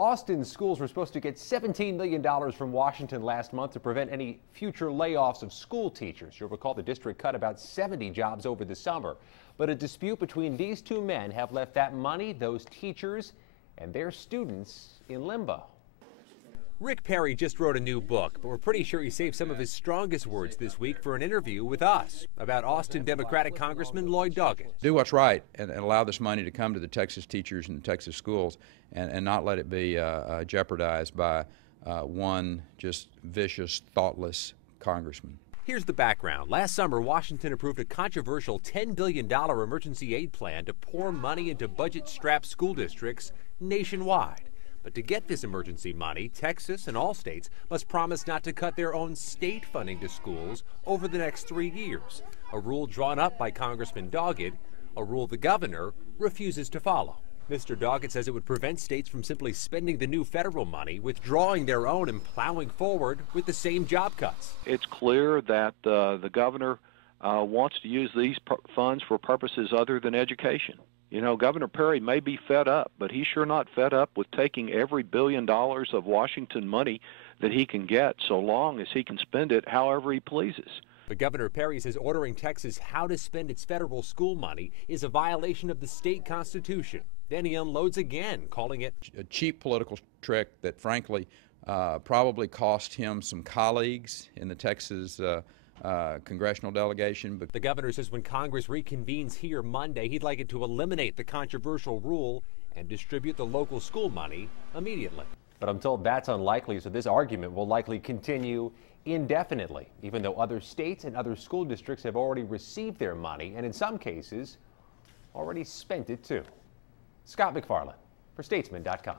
Austin schools were supposed to get $17 million from Washington last month to prevent any future layoffs of school teachers. You'll recall the district cut about 70 jobs over the summer. But a dispute between these two men have left that money, those teachers, and their students in limbo. Rick Perry just wrote a new book, but we're pretty sure he saved some of his strongest words this week for an interview with us about Austin Democratic Congressman LLOYD. Do what's right and allow this money to come to the Texas teachers and the Texas schools and not let it be jeopardized by one just vicious, thoughtless congressman. Here's the background. Last summer, Washington approved a controversial $10 billion emergency aid plan to pour money into budget-strapped school districts nationwide. But to get this emergency money, Texas and all states must promise not to cut their own state funding to schools over the next 3 years. A rule drawn up by Congressman Doggett, a rule the governor refuses to follow. Mr. Doggett says it would prevent states from simply spending the new federal money, withdrawing their own and plowing forward with the same job cuts. It's clear that the governor wants to use these funds for purposes other than education. You know, Governor Perry may be fed up, but he's sure not fed up with taking every $1 billion of Washington money that he can get, so long as he can spend it however he pleases. But Governor Perry says ordering Texas how to spend its federal school money is a violation of the state constitution. Then he unloads again, calling it a cheap political trick that, frankly, probably cost him some colleagues in the Texas congressional delegation. But the governor says when Congress reconvenes here Monday, he'd like it to eliminate the controversial rule and distribute the local school money immediately. But I'm told that's unlikely, so this argument will likely continue indefinitely, even though other states and other school districts have already received their money and in some cases already spent it too. Scott McFarland for Statesman.com.